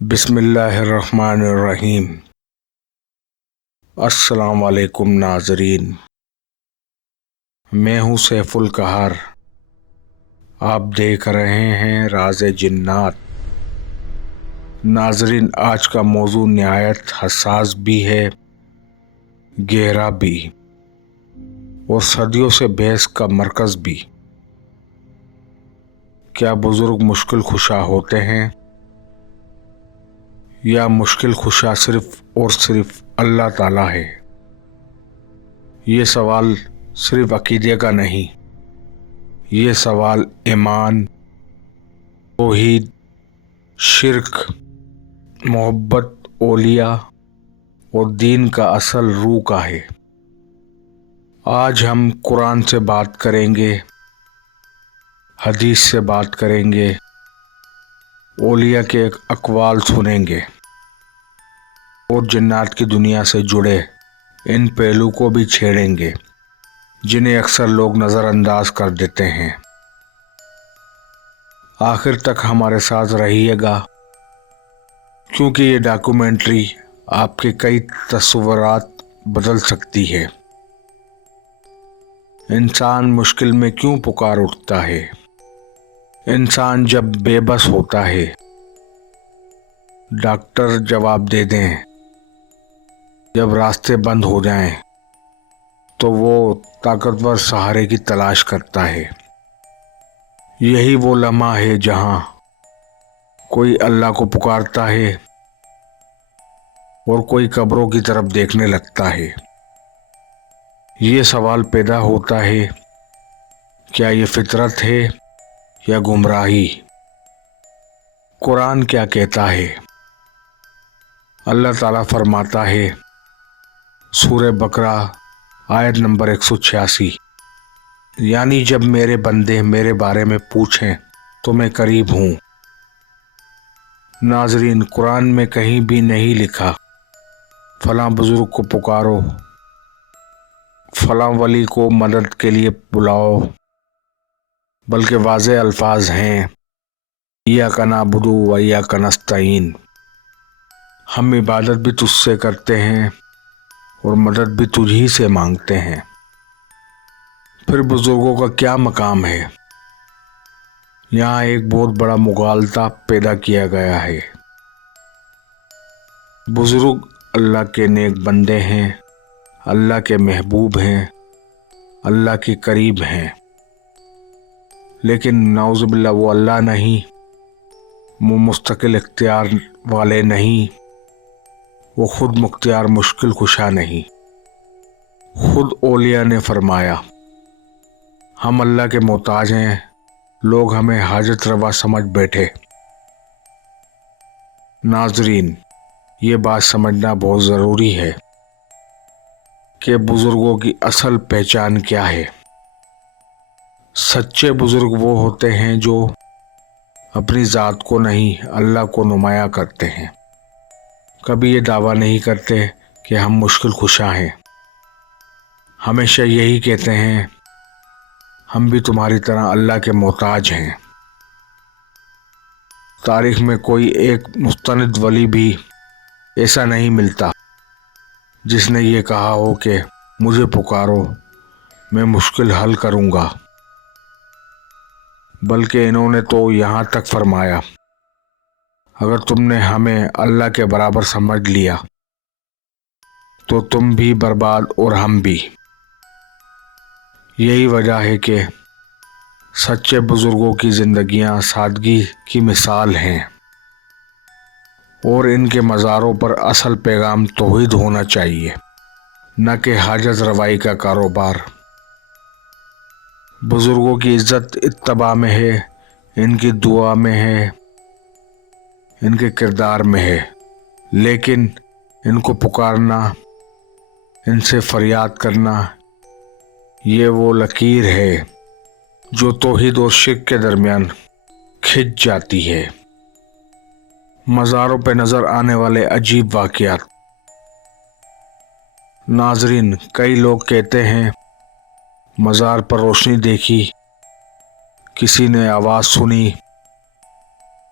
بسم اللہ الرحمن الرحیم۔ السلام علیکم ناظرین، میں ہوں سیف القہار۔ آپ دیکھ رہے ہیں راز جنات۔ ناظرین، آج کا موضوع نہایت حساس بھی ہے، گہرا بھی، اور صدیوں سے بحث کا مرکز بھی۔ کیا بزرگ مشکل کشا ہوتے ہیں، یا مشکل کشا صرف اور صرف اللہ تعالیٰ ہے؟ یہ سوال صرف عقیدے کا نہیں، یہ سوال ایمان، توحید، شرک، محبت، اولیاء اور دین کا اصل روح کا ہے۔ آج ہم قرآن سے بات کریں گے، حدیث سے بات کریں گے، اولیاء کے اقوال سنیں گے، اور جنات کی دنیا سے جڑے ان پہلو کو بھی چھیڑیں گے جنہیں اکثر لوگ نظر انداز کر دیتے ہیں۔ آخر تک ہمارے ساتھ رہیے گا، کیونکہ یہ ڈاکومنٹری آپ کے کئی تصورات بدل سکتی ہے۔ انسان مشکل میں کیوں پکار اٹھتا ہے؟ انسان جب بے بس ہوتا ہے، ڈاکٹر جواب دے دیں، جب راستے بند ہو جائیں، تو وہ طاقتور سہارے کی تلاش کرتا ہے۔ یہی وہ لمحہ ہے جہاں کوئی اللہ کو پکارتا ہے اور کوئی قبروں کی طرف دیکھنے لگتا ہے۔ یہ سوال پیدا ہوتا ہے، کیا یہ فطرت ہے یا گمراہی؟ قرآن کیا کہتا ہے؟ اللہ تعالیٰ فرماتا ہے، سورہ بقرہ آیت نمبر 186، یعنی جب میرے بندے میرے بارے میں پوچھیں تو میں قریب ہوں۔ ناظرین، قرآن میں کہیں بھی نہیں لکھا فلاں بزرگ کو پکارو، فلاں ولی کو مدد کے لیے بلاؤ، بلکہ واضح الفاظ ہیں، ایاک نعبد و ایاک نستعین، ہم عبادت بھی تجھ سے کرتے ہیں اور مدد بھی تجھ ہی سے مانگتے ہیں۔ پھر بزرگوں کا کیا مقام ہے؟ یہاں ایک بہت بڑا مغالطہ پیدا کیا گیا ہے۔ بزرگ اللہ کے نیک بندے ہیں، اللہ کے محبوب ہیں، اللہ کے قریب ہیں، لیکن نعوذ باللہ وہ اللہ نہیں، وہ مستقل اختیار والے نہیں، وہ خود مختار مشکل کشا نہیں۔ خود اولیاء نے فرمایا، ہم اللہ کے محتاج ہیں، لوگ ہمیں حاجت روا سمجھ بیٹھے۔ ناظرین، یہ بات سمجھنا بہت ضروری ہے کہ بزرگوں کی اصل پہچان کیا ہے۔ سچے بزرگ وہ ہوتے ہیں جو اپنی ذات کو نہیں، اللہ کو نمایاں کرتے ہیں۔ کبھی یہ دعویٰ نہیں کرتے کہ ہم مشکل کشا ہیں، ہمیشہ یہی کہتے ہیں، ہم بھی تمہاری طرح اللہ کے محتاج ہیں۔ تاریخ میں کوئی ایک مستند ولی بھی ایسا نہیں ملتا جس نے یہ کہا ہو کہ مجھے پکارو، میں مشکل حل کروں گا، بلکہ انہوں نے تو یہاں تک فرمایا، اگر تم نے ہمیں اللہ کے برابر سمجھ لیا تو تم بھی برباد اور ہم بھی۔ یہی وجہ ہے کہ سچے بزرگوں کی زندگیاں سادگی کی مثال ہیں، اور ان کے مزاروں پر اصل پیغام توحید ہونا چاہیے، نہ کہ حاجت روائی کا کاروبار۔ بزرگوں کی عزت اتباع میں ہے، ان کی دعا میں ہے، ان کے کردار میں ہے، لیکن ان کو پکارنا، ان سے فریاد کرنا، یہ وہ لکیر ہے جو توحید اور شرک کے درمیان کھنچ جاتی ہے۔ مزاروں پہ نظر آنے والے عجیب واقعات۔ ناظرین، کئی لوگ کہتے ہیں، مزار پر روشنی دیکھی، کسی نے آواز سنی،